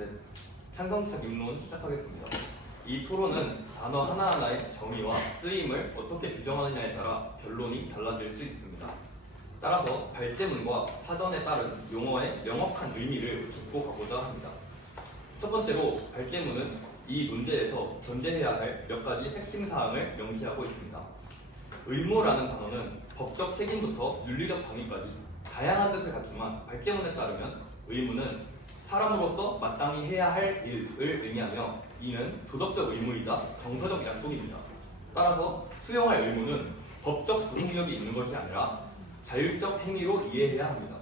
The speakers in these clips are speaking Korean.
네, 찬성적 입론 시작하겠습니다. 이 토론은 단어 하나하나의 정의와 쓰임을 어떻게 규정하느냐에 따라 결론이 달라질 수 있습니다. 따라서 발제문과 사전에 따른 용어의 명확한 의미를 짚고 가고자 합니다. 첫 번째로 발제문은 이 문제에서 전제해야 할 몇 가지 핵심 사항을 명시하고 있습니다. 의무라는 단어는 법적 책임부터 윤리적 당위까지 다양한 뜻을 갖지만 발제문에 따르면 의무는 사람으로서 마땅히 해야 할 일을 의미하며 이는 도덕적 의무이자 정서적 약속입니다. 따라서 수용할 의무는 법적 구속력이 있는 것이 아니라 자율적 행위로 이해해야 합니다.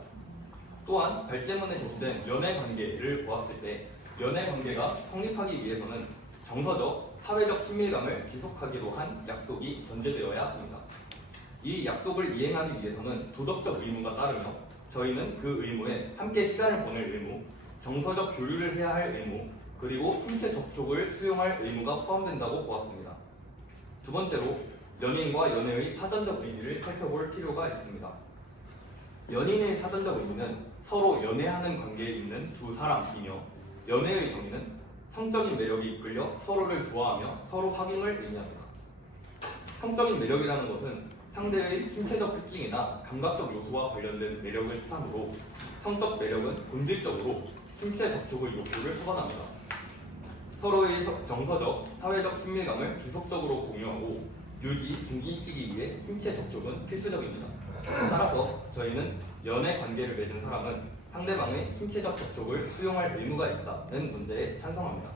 또한 발제문에 제시된 연애관계를 보았을 때 연애관계가 성립하기 위해서는 정서적, 사회적 친밀감을 지속하기로 한 약속이 전제되어야 합니다. 이 약속을 이행하기 위해서는 도덕적 의무가 따르며 저희는 그 의무에 함께 시간을 보낼 의무, 정서적 교류를 해야 할 의무, 그리고 신체 접촉을 수용할 의무가 포함된다고 보았습니다. 두 번째로 연인과 연애의 사전적 의미를 살펴볼 필요가 있습니다. 연인의 사전적 의미는 서로 연애하는 관계에 있는 두 사람이며 연애의 정의는 성적인 매력이 이끌려 서로를 좋아하며 서로 사귐을 의미합니다. 성적인 매력이라는 것은 상대의 신체적 특징이나 감각적 요소와 관련된 매력을 뜻하므로 성적 매력은 본질적으로 신체 접촉의 욕구를 수반합니다. 서로의 정서적, 사회적 친밀감을 지속적으로 공유하고 유지, 증진시키기 위해 신체 접촉은 필수적입니다. 따라서 저희는 연애 관계를 맺은 사람은 상대방의 신체적 접촉을 수용할 의무가 있다는 문제에 찬성합니다.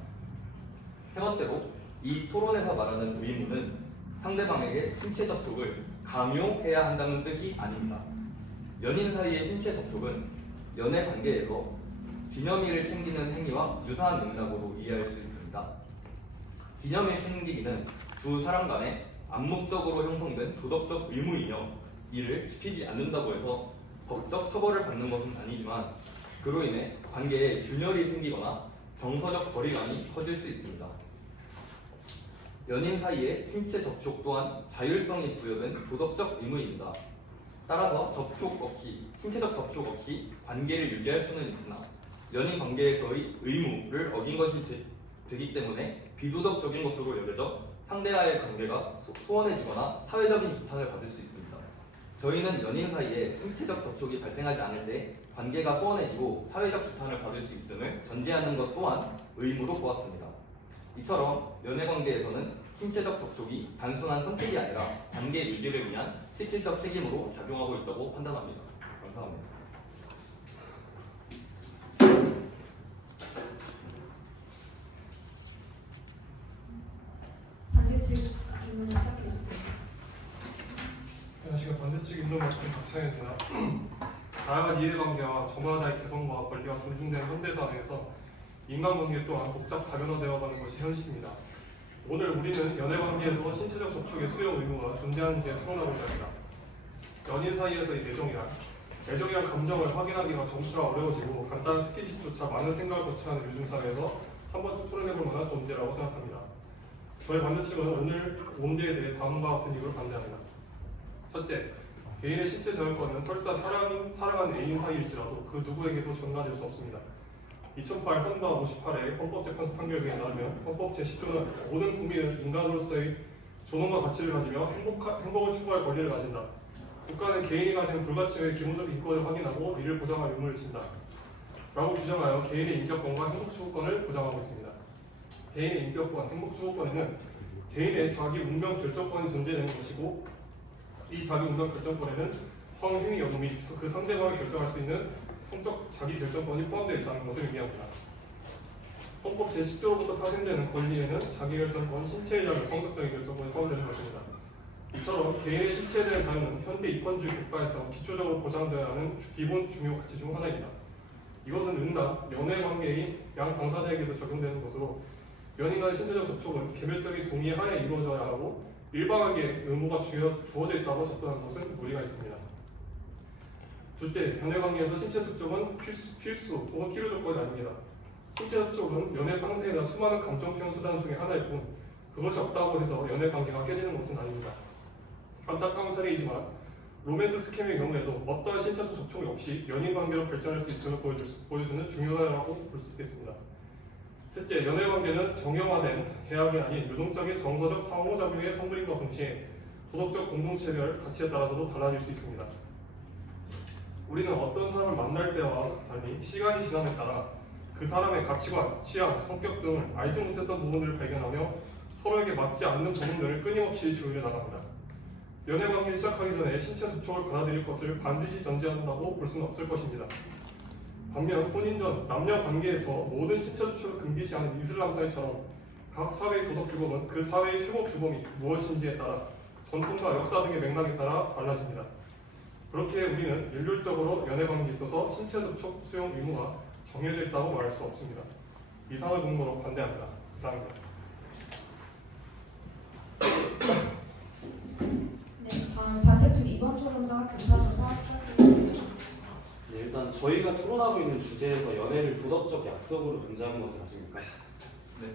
세 번째로 이 토론에서 말하는 의무는 상대방에게 신체 접촉을 강요해야 한다는 뜻이 아닙니다. 연인 사이의 신체 접촉은 연애 관계에서 기념일을 챙기는 행위와 유사한 맥락으로 이해할 수 있습니다. 기념일 챙기기는 두 사람 간에 암묵적으로 형성된 도덕적 의무이며 이를 지키지 않는다고 해서 법적 처벌을 받는 것은 아니지만 그로 인해 관계에 균열이 생기거나 정서적 거리감이 커질 수 있습니다. 연인 사이의 신체 접촉 또한 자율성이 부여된 도덕적 의무입니다. 따라서 신체적 접촉 없이 관계를 유지할 수는 있으나 연인 관계에서의 의무를 어긴 것이 되기 때문에 비도덕적인 것으로 여겨져 상대와의 관계가 소원해지거나 사회적인 지탄을 받을 수 있습니다. 저희는 연인 사이에 신체적 접촉이 발생하지 않을 때 관계가 소원해지고 사회적 지탄을 받을 수 있음을 전제하는 것 또한 의무로 보았습니다. 이처럼 연애관계에서는 신체적 접촉이 단순한 선택이 아니라 관계 유지를 위한 실질적 책임으로 작용하고 있다고 판단합니다. 감사합니다. 반대측 질문을 시작해주세요. 안녕하십니까. 반대측 인도 맡은 박찬현입니다. 다양한 이해관계와 저마다의 개성과 권리가 존중되는 현대사회에서 인간관계 또한 복잡 다변화되어가는 것이 현실입니다. 오늘 우리는 연애관계에서 신체적 접촉의 수용 의무가 존재하는지에 토론하고자 합니다. 연인 사이에서의 애정이란 감정을 확인하기가 점수가 어려워지고 간단한 스킨십조차 많은 생각을 거쳐야 하는 요즘 사회에서 한 번쯤 토론해볼 만한 존재라고 생각합니다. 저희 반대측은 오늘 문제에 대해 다음과 같은 이유로 반대합니다. 첫째, 개인의 신체 자율권은 설사 사랑하는 애인 사이일지라도 그 누구에게도 전가될 수 없습니다. 2008 헌가 58회 헌법재판소 판결에 따르면 헌법 제10조는 모든 국민은 인간으로서의 존엄과 가치를 가지며 행복을 추구할 권리를 가진다. 국가는 개인이 가진 불가침의 기본적 인권을 확인하고 이를 보장할 의무를 진다. 라고 규정하여 개인의 인격권과 행복추구권을 보장하고 있습니다. 개인의 인격권, 행복추구권에는 개인의 자기 운명 결정권이 존재되는 것이고 이 자기 운명 결정권에는 성행위 여부 및 그 상대방이 결정할 수 있는 성적 자기 결정권이 포함되어 있다는 것을 의미합니다. 헌법 제10조로부터 파생되는 권리에는 자기 결정권, 신체의 자유, 성적적인 결정권이 포함되는 것입니다. 이처럼 개인의 신체에 대한 자유는 현대 입헌주의 국가에서 기초적으로 보장되어야 하는 기본 중요 가치 중 하나입니다. 이것은 응답, 연애 관계의 양 당사자에게도 적용되는 것으로 연인 간의 신체적 접촉은 개별적인 동의 하에 이루어져야 하고 일방에게 의무가 주어져 있다고 접근하는 것은 무리가 있습니다. 둘째, 연애 관계에서 신체 접촉은 필수 혹은 필요 조건이 아닙니다. 신체 접촉은 연애 상대에 대한 수많은 감정 표현 수단 중에 하나일 뿐 그것이 없다고 해서 연애 관계가 깨지는 것은 아닙니다. 안타까운 사례이지만 로맨스 스캠의 경우에도 어떠한 신체적 접촉이 없이 연인 관계로 발전할 수 있음을 보여주는 중요하다고 볼 수 있겠습니다. 셋째, 연애관계는 정형화된 계약이 아닌 유동적인 정서적 상호작용의 성분임과 동시에 도덕적 공동체별 가치에 따라서도 달라질 수 있습니다. 우리는 어떤 사람을 만날 때와 달리 시간이 지남에 따라 그 사람의 가치관, 취향, 성격 등을 알지 못했던 부분들을 발견하며 서로에게 맞지 않는 부분들을 끊임없이 조율해 나갑니다. 연애관계를 시작하기 전에 신체 접촉을 받아들일 것을 반드시 전제한다고 볼 수는 없을 것입니다. 반면 혼인 전 남녀 관계에서 모든 신체 접촉을 금기시하는 이슬람사회처럼 각 사회의 도덕 규범은 그 사회의 최고 규범이 무엇인지에 따라 전통과 역사 등의 맥락에 따라 달라집니다. 그렇게 우리는 일률적으로 연애관계에 있어서 신체 접촉 수용 의무가 정해져 있다고 말할 수 없습니다. 이상을 근거로 반대합니다. 이상입니다. 네, 다음 반대측 2번 토론자 교사조사 시작해주세요. 네, 일단 저희가 토론하고 있는 주제에서 연애를 도덕적 약속으로 존재하는 것을 아십니까? 네.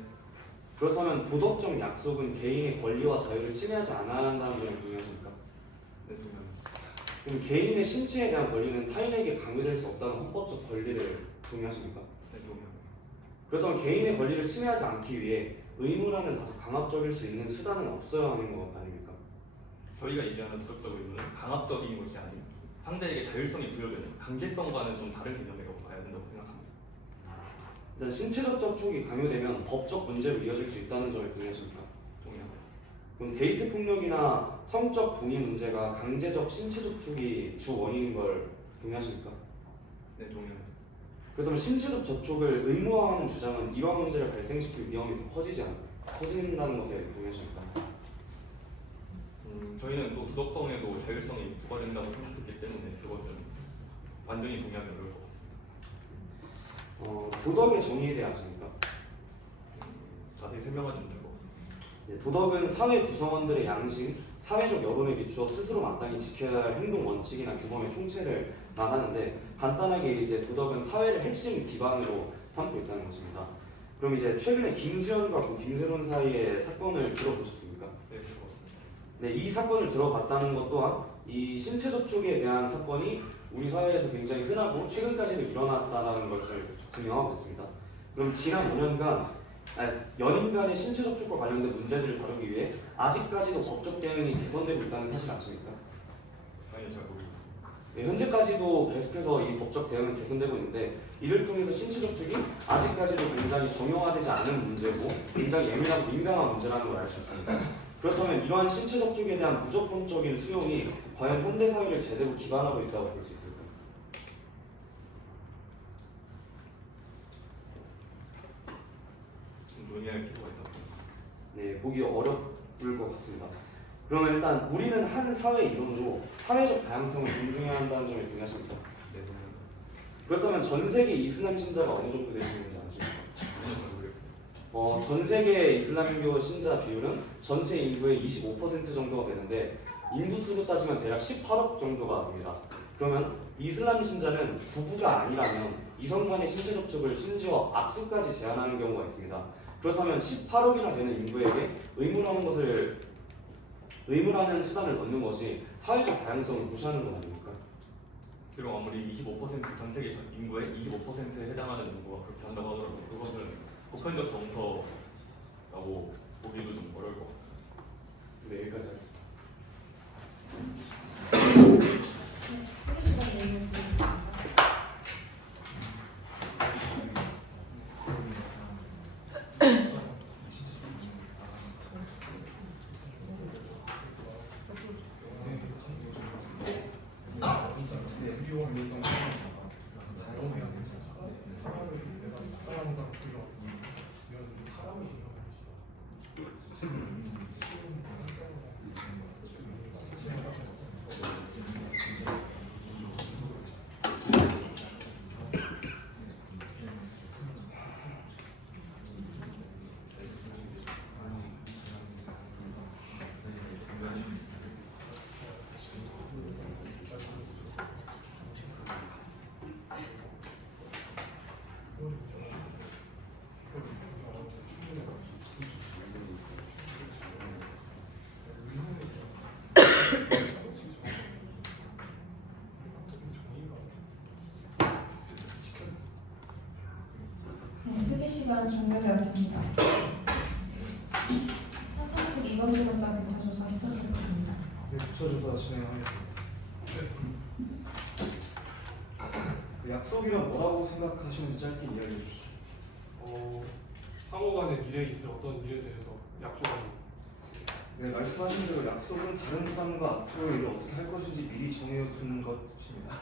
그렇다면 도덕적 약속은 개인의 권리와 자유를 침해하지 않아야 한다는 점을 동의하십니까? 네, 동의합니다. 그럼 개인의 신체에 대한 권리는 타인에게 강요될 수 없다는 헌법적 권리를 동의하십니까? 네, 동의합니다. 그렇다면 개인의 권리를 침해하지 않기 위해 의무라는 다소 강압적일 수 있는 수단은 없어야 하는 것 아닙니까? 저희가 얘기하는 도덕적 의무는 강압적인 것이 아닌 상대에게 자율성이 부여되는 강제성과는 좀 다른 개념이라고 봐야 된다고 생각합니다. 일단 신체적 접촉이 강요되면 법적 문제로 이어질 수 있다는 점을 동의하십니까? 동의합니다. 그럼 데이트 폭력이나 성적 동의 문제가 강제적 신체 접촉이 주 원인인 걸 동의하십니까? 네, 동의합니다. 그렇다면 신체적 접촉을 의무화하는 주장은 이러한 문제를 발생시킬 위험이 더 커진다는 것에 동의하십니까? 저희는 또 도덕성에도 자율성이 부과된다고 생각했기 때문에 그것은 완전히 동의하기 어려울 것 같습니다. 도덕의 정의에 대해 아십니까? 자세히 설명하지 못할 것 같습니다. 네, 도덕은 사회 구성원들의 양심, 사회적 여론에 비추어 스스로 마땅히 지켜야 할 행동 원칙이나 규범의 총체를 말하는데 간단하게 이제 도덕은 사회를 핵심 기반으로 삼고 있다는 것입니다. 그럼 이제 최근에 김수현과 김세론 사이의 사건을 들어보셨습니까? 네, 그럴 것 같습니다. 네, 이 사건을 들어봤다는 것 또한 이 신체 접촉에 대한 사건이 우리 사회에서 굉장히 흔하고 최근까지도 일어났다는 것을 증명하고 있습니다. 그럼 지난 5년간 연인 간의 신체 접촉과 관련된 문제들을 다루기 위해 아직까지도 법적 대응이 개선되고 있다는 사실 아십니까? 당연히 잘 모르겠습니다. 네, 현재까지도 계속해서 이 법적 대응은 개선되고 있는데 이를 통해서 신체 접촉이 아직까지도 굉장히 정형화되지 않은 문제고 굉장히 예민하고 민감한 문제라는 걸 알 수 있습니다. 그렇다면 이러한 신체 접촉에 대한 무조건적인 수용이 과연 현대 사회를 제대로 기반하고 있다고 볼 수 있을까요? 논의할 필요가 있다고 생각합니다. 네, 보기 어려울 것 같습니다. 그러면 일단 우리는 한 사회 일원으로 사회적 다양성을 존중해야 한다는 점을 동의하십니까? 네, 동의합니다. 그렇다면 전 세계 이슬람 신자가 어느 정도 되시는지 아십니까? 전혀 잘 모르겠습니다. 전 세계 이슬람교 신자 비율은 전체 인구의 25% 정도가 되는데 인구 수로 따지면 대략 18억 정도가 됩니다. 그러면 이슬람 신자는 부부가 아니라면 이성 간의 신체 접촉을 심지어 악수까지 제한하는 경우가 있습니다. 그렇다면 18억이나 되는 인구에게 의무라는 수단을 넣는 것이 사회적 다양성을 무시하는 것 아닙니까? 그럼 아무리 25%전 세계 전 인구의 25%에 해당하는 인구가 그렇게 한다고 하더라도 그것은 보편적 정서라고 보기도 좀 어려울 것 같습니다. 네, 여기까지 하겠습니다. 네, 수기 시간 내용 드리겠습니다. 시간 종료되었습니다. 찬성 측 이번 토론자 교차 조사 시작하겠습니다. 네, 교차조사 진행하겠습니다. 그 약속이란 뭐라고 생각하시는지 짧게 이야기해 주시죠. 상호 간의 미래에 있을 어떤 일에 대해서 약속하는. 네, 말씀하신 대로 약속은 다른 사람과 앞으로의 일을 어떻게 할 것인지 미리 정해두는 것입니다.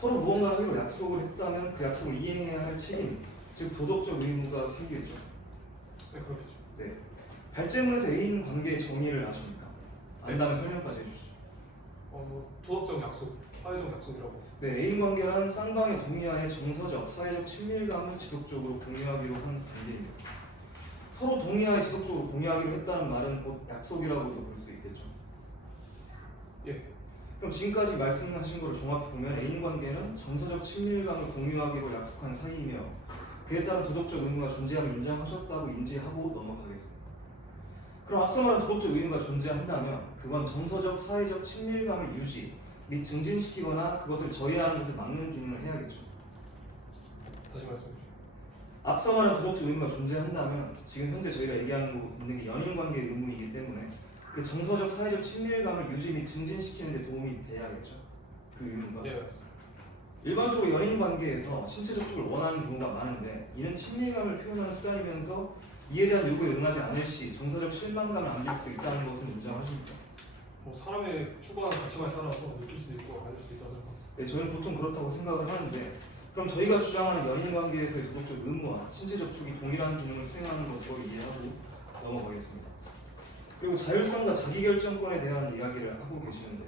서로 무언가를 하기로 약속을 했다면 그 약속을 이행해야 할 책임, 즉 도덕적 의무가 생기겠죠. 네, 그렇겠죠. 네, 발제문에서 애인 관계의 정의를 아십니까? 안다면 설명까지 해주시죠. 도덕적 약속, 사회적 약속이라고. 네, 애인 관계란 쌍방의 동의하에 정서적, 사회적 친밀감을 지속적으로 공유하기로 한 관계입니다. 서로 동의하에 지속적으로 공유하기로 했다는 말은 곧 약속이라고도 볼 수 있겠죠. 예. 그럼 지금까지 말씀하신 것을 종합해 보면 애인 관계는 정서적 친밀감을 공유하기로 약속한 사이이며 그에 따른 도덕적 의무가 존재함을 인정하셨다고 인지하고 넘어가겠습니다. 그럼 앞서 말한 도덕적 의무가 존재한다면 그건 정서적, 사회적 친밀감을 유지 및 증진시키거나 그것을 저해하는 것을 막는 기능을 해야겠죠. 다시 말씀해 주시죠. 앞서 말한 도덕적 의무가 존재한다면 지금 현재 저희가 얘기하는 있는 게 연인관계의 의무이기 때문에 그 정서적, 사회적 친밀감을 유지 및 증진시키는 데 도움이 돼야겠죠. 그 의무가. 예, 맞습니다. 일반적으로 연인관계에서 신체 접촉을 원하는 경우가 많은데 이는 친밀감을 표현하는 수단이면서 이에 대한 요구에 응하지 않을 시 정서적 실망감을 안길 수도 있다는 것은 인정하십니까? 사람의 추구하는 가치관에 따라서 느낄 수도 있고 아닐 수도 있다고 생각합니다. 네, 저는 보통 그렇다고 생각을 하는데 그럼 저희가 주장하는 연인관계에서의 도덕적 의무와 신체 접촉이 동일한 기능을 수행하는 것으로 이해하고 넘어가겠습니다. 그리고 자율성과 자기결정권에 대한 이야기를 하고 계시는데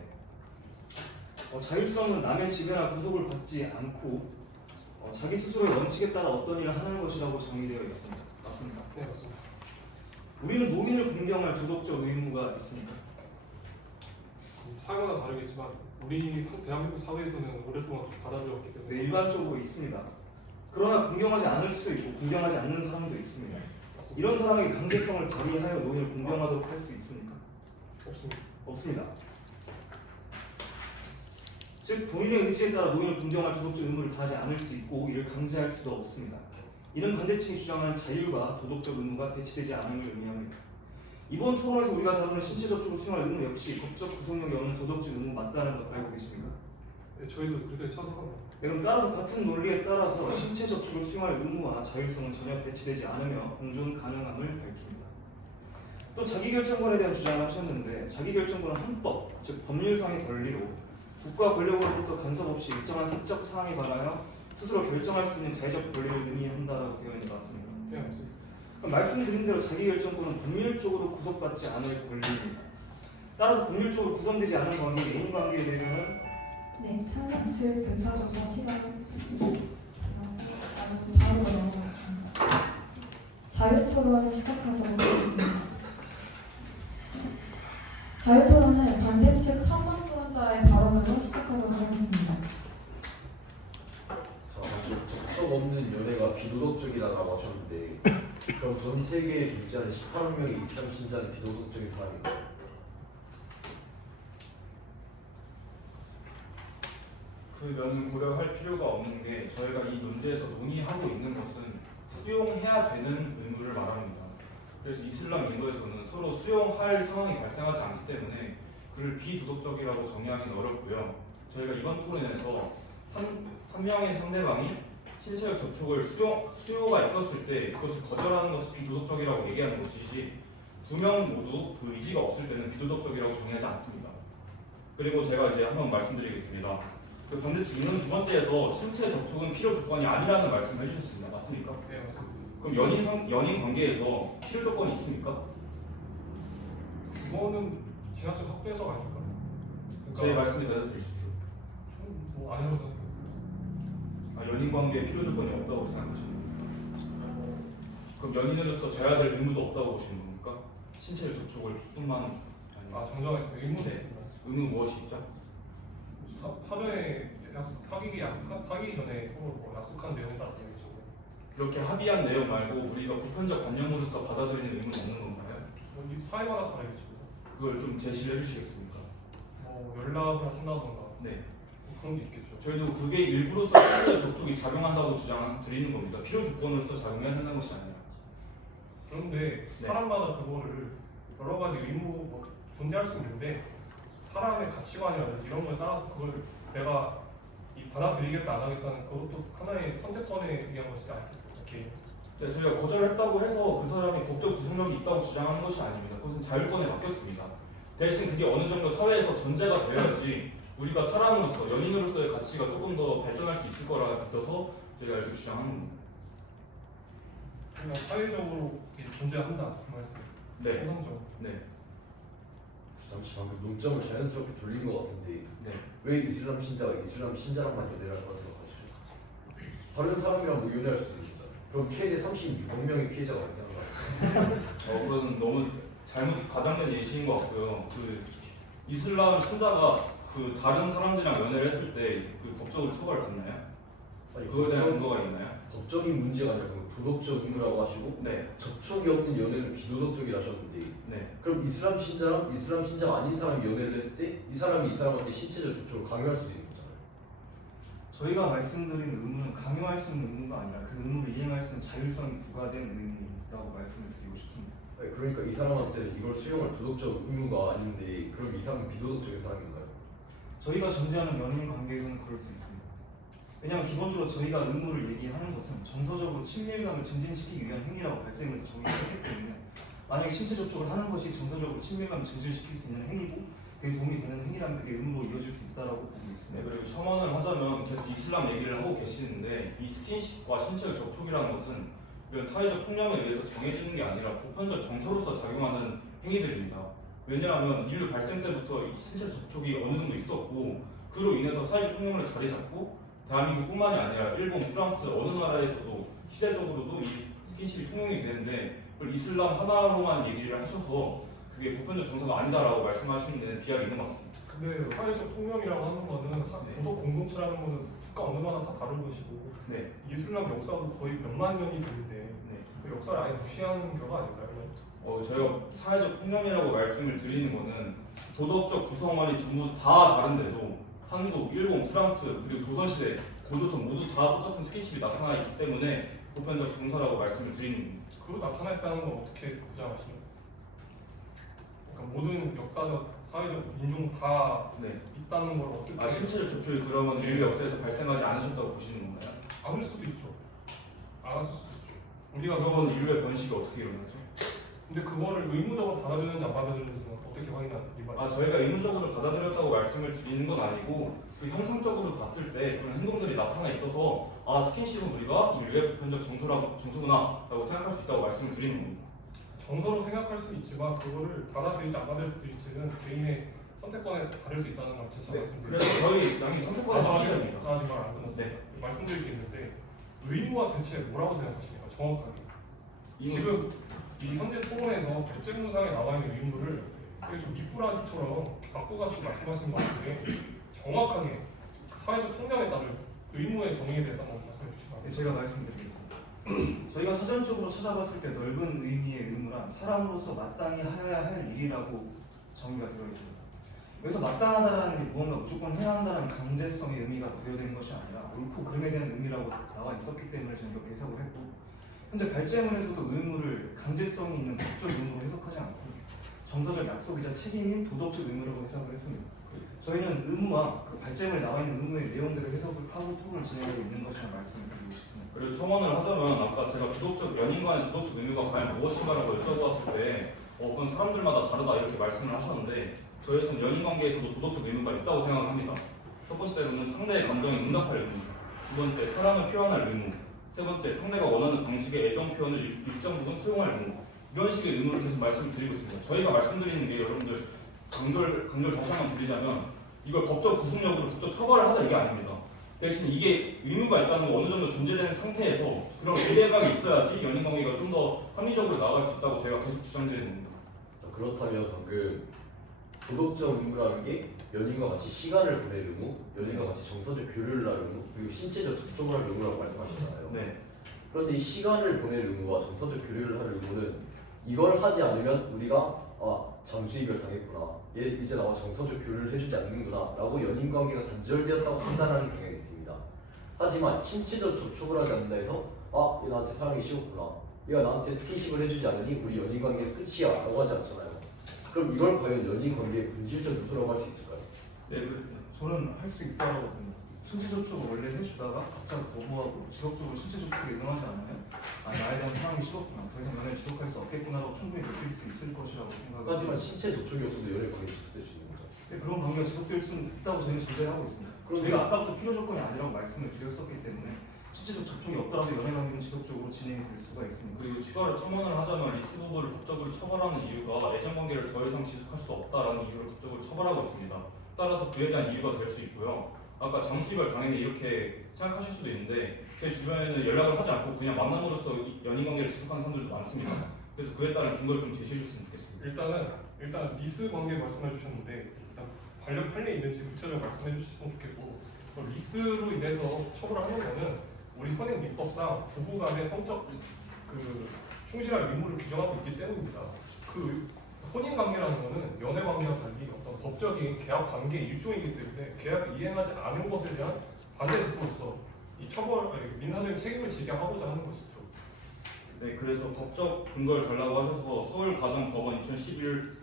자율성은 남의 지배나 구속을 받지 않고 자기 스스로의 원칙에 따라 어떤 일을 하는 것이라고 정의되어 있습니다. 맞습니다. 네, 맞습니다. 우리는 노인을 공경할 도덕적 의무가 있습니까? 사회마다 다르겠지만 우리 대한민국 사회에서는 오랫동안 받아들였기 때문에. 네, 일반적으로 있습니다. 그러나 공경하지 않을 수도 있고 공경하지 않는 사람도 있습니다. 맞습니다. 이런 사람에게 강제성을 발휘하여 노인을 공경하도록 할 수 있습니까? 없습니다. 없습니다. 즉 본인의 의지에 따라 노인을 공경할 도덕적 의무를 다하지 않을 수 있고 이를 강제할 수도 없습니다. 이는 반대층이 주장하는 자율과 도덕적 의무가 배치되지 않음을 의미합니다. 이번 토론에서 우리가 다루는 신체 접촉을 수행할 의무 역시 법적 구속력이 없는 도덕적 의무 맞다는 것 알고 계십니까? 네, 저희도 그렇게 찬성합니다. 네, 그럼 따라서 같은 논리에 따라서 신체 접촉을 수행할 의무와 자율성은 전혀 배치되지 않으며 공존 가능함을 밝힙니다. 또 자기결정권에 대한 주장을 하셨는데 자기결정권은 헌법, 즉 법률상의 권리로 국가 권력으로부터 간섭 없이 일정한 사적 사항에 관하여 스스로 결정할 수 있는 자의적 권리를 의미한다라고 되어 있는 것 같습니다. 네, 맞습니다. 그럼 말씀드린 대로 자기결정권은 법률적으로 구속받지 않을 권리입니다. 따라서 법률적으로 구성되지 않은 관계, 애인 관계에 대해서는 네, 찬성 측 교차 조사 시간은 다음으로 넘어가겠습니다. 자유토론을 시작하도록 하겠습니다. 자유토론은 반대 측 3번 토론자의 발언으로 시작하도록 하겠습니다. 접촉 없는 연애가 비도덕적이다라고 하셨는데 그럼 전 세계에 존재하는 18억 명의 이슬람 신자는 비도덕적인 사람인가요? 그 면은 고려할 필요가 없는 게 저희가 이 논제에서 논의하고 있는 것은 수용해야 되는 의무를 말합니다. 그래서 이슬람 인도에서는 서로 수용할 상황이 발생하지 않기 때문에 그를 비도덕적이라고 정의하기는 어렵고요. 저희가 이번 토론에서 한 명의 상대방이 신체적 접촉을 수요가 있었을 때 그것을 거절하는 것이 비도덕적이라고 얘기하는 것이지 두 명 모두 그 의지가 없을 때는 비도덕적이라고 정의하지 않습니다. 그리고 제가 이제 한번 말씀드리겠습니다. 그 반대쪽 이론 두 번째에서 신체 접촉은 필요 조건이 아니라는 말씀을 해주셨습니다. 맞습니까? 네, 맞습니다. 그럼 연인 관계에서 필요 조건이 있습니까? 그거는 지나친 확대해석 아닙니까? 제 말씀에 대해 주십시오. 뭐 아니라고 생각해요. 연인 관계에 필요 조건이 없다고 생각하십니까? 그럼 연인으로서 져야 될 의무도 없다고 보시는 겁니까? 신체적 접촉을 뿐만 아니라 정정했습니다. 의무는 네. 있습니다. 의무 무엇이 있죠? 사전에 사귀기 전에 서로 뭐 약속한 내용에 따라 되겠죠. 이렇게 합의한 내용 말고 우리가 보편적 관념으로서 받아들이는 의무는 없는 건가요? 이 사회마다 다르겠죠. 그걸 좀 제시해 주시겠습니까? 연락을 한다던가 네. 그런 게 있겠죠. 저희도 그게 일부로서 신체 접촉이 작용한다고 주장드리는 겁니다. 필요 조건으로서 작용해야 되는 것이 아니라. 그런데 네. 사람마다 그거를 여러 가지 의무 뭐 존재할 수 있는데 사람의 가치관이라든지 이런 거에 따라서 그걸 내가 받아들이겠다 안 하겠다는 그것도 하나의 선택권에 의한 것이 아니겠습니까? 이렇게 네, 저희가 거절했다고 해서 그 사람이 법적 구속력이 있다고 주장하는 것이 아닙니다. 그것은 자율권에 맡겼습니다. 대신 그게 어느 정도 사회에서 전제가 되어야지 우리가 사람으로서 연인으로서의 가치가 조금 더 발전할 수 있을 거라 믿어서 저희가 이렇게 주장하는 겁니다. 그냥 사회적으로 이게 존재한다 그 말씀. 네. 통상적으로. 네. 잠시 방금 논점을 자연스럽게 돌린 것 같은데 네. 왜 이슬람 신자가 이슬람 신자랑만 연애를 할 거라 생각하시죠? 다른 사람이랑 뭐 연애할 수도 있습니다. 그럼 최대 36억 명의 피해자가 발생한 거예요. 그것은 너무 잘못 과장된 예시인 것 같고요. 그 이슬람 신자가 그 다른 사람들이랑 연애를 했을 때 그 법적으로 처벌받나요? 아니 그거에 대한 근거가 있나요? 법적인 문제가 아니라 그건 도덕적 의무라고 하시고 네. 접촉이 없는 연애는 비도덕적이라 하셨는데 네. 그럼 이슬람 신자랑 이슬람 신자가 아닌 사람이 연애를 했을 때 이 사람이 이 사람한테 신체적 접촉을 강요할 수도 있는 거잖아요. 저희가 말씀드린 의무는 강요할 수 있는 의무가 아니라 그 의무를 이행할 수 있는 자율성이 부과된 의무라고 말씀을 드리고 싶습니다. 아니, 그러니까 이 사람한테는 이걸 수용할 도덕적 의무가 아닌데 그럼 이 사람은 비도덕적인 사람인가요? 저희가 전제하는 연인 관계에서는 그럴 수 있습니다. 왜냐하면 기본적으로 저희가 의무를 얘기하는 것은 정서적으로 친밀감을 증진시키기 위한 행위라고 발제문에서 정의했기 때문에 만약에 신체 접촉을 하는 것이 정서적으로 친밀감을 증진시킬 수 있는 행위고 그게 도움이 되는 행위라면 그게 의무로 이어질 수 있다고 보고 네, 있습니다. 그리고 첨언을 하자면 계속 이슬람 얘기를 하고 계시는데 이 스킨십과 신체적 접촉이라는 것은 이런 사회적 통념에 의해서 정해지는 게 아니라 보편적 정서로서 작용하는 행위들입니다. 왜냐하면 인류 발생 때부터 이 신체 접촉이 어느 정도 있었고 그로 인해서 사회적 통념을 자리 잡고 대한민국뿐만이 아니라 일본, 프랑스 어느 나라에서도 시대적으로도 이 스킨십이 통용이 되는데 그걸 이슬람 하나로만 얘기를 하셔서 그게 보편적 정서가 아니다라고 말씀하시는 데는 비약이 있는 것 같습니다. 근데 사회적 통념이라고 하는 거는 네. 도덕 공동체라는 거는 국가 어느 나라 다 다른 것이고 네. 이슬람 역사도 거의 몇만 년이 되는데 네. 그 역사를 아예 무시하는 결과 아닌가요? 저희가 사회적 통념이라고 말씀을 드리는 거는 도덕적 구성원이 전부 다 다른데도 한국, 일본, 프랑스 그리고 조선시대, 고조선 모두 다 똑같은 스킨십이 나타나 있기 때문에 보편적 정서라고 말씀을 드리는 겁니다. 그로 나타났다는 건 어떻게 보장하시나요? 그러니까 모든 역사적, 사회적 인종 다 네. 있다는 걸 어떻게 신체적 접촉이 그러면 인류 역사에서 발생하지 않으셨다고 보시는 건가요? 않을 수도 있죠. 않았을 수도 있죠. 우리가 그건 인류의 번식이 어떻게 일어나죠? 근데 그거를 의무적으로 받아들이는지 안 받아들이는지는 어떻게 확인하는 거예요? 저희가 의무적으로 받아들였다고 말씀을 드리는 건 아니고 그 형상적으로 봤을 때 그런 행동들이 나타나 있어서 스킨십은 우리가 인류의 보편적 정서구나라고 생각할 수 있다고 말씀을 드리는 겁니다. 정서로 생각할 수는 있지만 그거를 받아들일지 안 받아들일지는 개인의 선택권에 다를 수 있다는 걸 제가 말씀드립니다. 그래서 저희 입장이 선택권의 지키자입니다. 아직 말 안 끝났어요. 말씀드릴 게 있는데 의무와 대체 뭐라고 생각하십니까? 정확하게. 지금 이 현재 토론에서 백제문상에 나와 있는 의무를 되게 좀 미꾸라지처럼 바꿔가지고 말씀하신 것 같은데 정확하게 사회적 통념에 따른 의무의 정의에 대해서 한번 말씀해 주시기 네, 바랍니다. 제가 말씀드리겠습니다. 저희가 사전적으로 찾아봤을 때 넓은 의미의 의무란 사람으로서 마땅히 하여야 할 일이라고 정의가 되어 있습니다. 여기서 마땅하다라는 게 무언가 무조건 해야 한다는 강제성의 의미가 부여되는 것이 아니라 옳고 그름에 대한 의미라고 나와 있었기 때문에 저는 이렇게 해석을 했고 현재 발제문에서도 의무를 강제성이 있는 법적 의무로 해석하지 않고 정서적 약속이자 책임인 도덕적 의무라고 해석을 했습니다. 저희는 의무와 그 발제문에 나와 있는 의무의 내용들을 해석을 하고 토론을 진행하고 있는 것이라는 말씀을 드리고 싶습니다. 그리고 첨언을 하자면 아까 제가 연인 간의 도덕적 의무가 과연 무엇인가라고 여쭤보았을 때 그건 사람들마다 다르다 이렇게 말씀을 하셨는데 저희에서는 연인 관계에서도 도덕적 의무가 있다고 생각을 합니다. 첫 번째로는 상대의 감정에 응답할 의무, 두 번째 사랑을 표현할 의무, 세 번째 상대가 원하는 방식의 애정 표현을 일정 부분 수용할 의무, 이런 식의 의무를 계속 말씀드리고 있습니다. 저희가 말씀드리는 게 여러분들 강조를 다시 한번 드리자면 이걸 법적 구속력으로 법적 처벌을 하자 이게 아닙니다. 대신 이게 의무가 일단 어느 정도 존재되는 상태에서 그런 기대감이 있어야지 연인 관계가 좀 더 합리적으로 나아갈 수 있다고 저희가 계속 주장드리는 겁니다. 그렇다면 방금 도덕적 의무라는 게 연인과 같이 시간을 보낼 의무, 연인과 같이 정서적 교류를 할 의무, 그리고 신체적 접촉을 할 의무라고 말씀하셨잖아요. 네. 그런데 이 시간을 보낼 의무와 정서적 교류를 할 의무는 이걸 하지 않으면 우리가 잠수 이별 당했구나. 얘 이제 나와 정서적 교류를 해주지 않는구나 라고 연인 관계가 단절되었다고 판단하는 경향이 있습니다. 하지만 신체적 접촉을 하지 않는다 해서 얘 나한테 사랑이 식었구나, 얘가 나한테 스킨십을 해주지 않으니 우리 연인 관계가 끝이야 라고 하지 않잖아요. 그럼 이걸 과연 연인 관계의 본질적 요소라고 할 수 있을까요? 네, 저는 할 수 있다고 봅니다. 신체 접촉을 원래 해주다가 갑자기 거부하고 지속적으로 신체 접촉에 응하지 않으면 나에 대한 사랑이 식었구나, 더 이상 연애를 지속할 수 없겠구나라고 충분히 느낄 수 있을 것이라고 생각합니다. 하지만 신체 접촉이 없어도 연애 관계 지속될 수 있는 거죠. 네, 그런 관계가 지속될 수 있다고 저희는 전제하고 있습니다. 저희가 아까부터 필요 조건이 아니라고 말씀을 드렸었기 때문에 신체적 접촉이 없더라도 연애 관계는 지속적으로 진행이 될 수가 있습니다. 그리고 추가로 첨언을 하자면 리스 부부를 법적으로 처벌하는 이유가 애정 관계를 더 이상 지속할 수 없다라는 이유를 법적으로 처벌하고 있습니다. 따라서 그에 대한 이유가 될 수 있고요. 아까 잠수이별 당연히 이렇게 생각하실 수도 있는데 제 주변에는 연락을 하지 않고 그냥 만남으로써 연인 관계를 지속하는 사람들도 많습니다. 그래서 그에 따른 근거를 좀 제시해 줬으면 좋겠습니다. 일단 리스 관계 말씀해 주셨는데 일단 관련 판례 있는지 구체적으로 말씀해 주셨으면 좋겠고, 리스로 인해서 처벌하는 거는 우리 현행 민법상 부부간의 성적 충실한 의무를 규정하고 있기 때문입니다. 그 혼인 관계라는 거는 연애 관계와 달리 어떤 법적인 계약 관계의 일종이기 때문에 계약을 이행하지 않은 것에 대한 반대 대표로서 이 민사적인 책임을 지게 하고자 하는 것이죠. 네, 그래서 법적 근거를 달라고 하셔서 서울가정법원 2011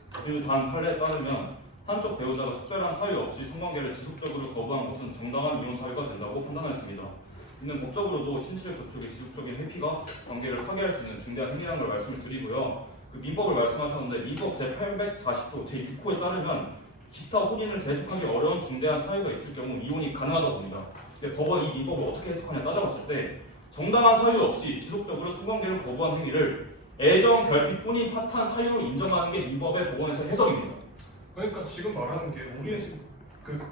단 판례에 따르면 한쪽 배우자가 특별한 사유 없이 성관계를 지속적으로 거부한 것은 정당한 이혼 사유가 된다고 판단했습니다. 이는 법적으로도 신체적 접촉의 지속적인 회피가 관계를 파괴할 수 있는 중대한 행위라는 걸 말씀을 드리고요. 그 민법을 말씀하셨는데 민법 제840조 제6호에 따르면 기타 혼인을 계속하기 어려운 중대한 사유가 있을 경우 이혼이 가능하다고 봅니다. 근데 법원이 이 민법을 어떻게 해석하냐 따져봤을 때 정당한 사유 없이 지속적으로 성관계를 거부한 행위를 애정, 결핍, 혼인, 파탄 사유로 인정하는 게 민법의 법원에서 해석입니다. 그러니까 지금 말하는 게 우리는 지금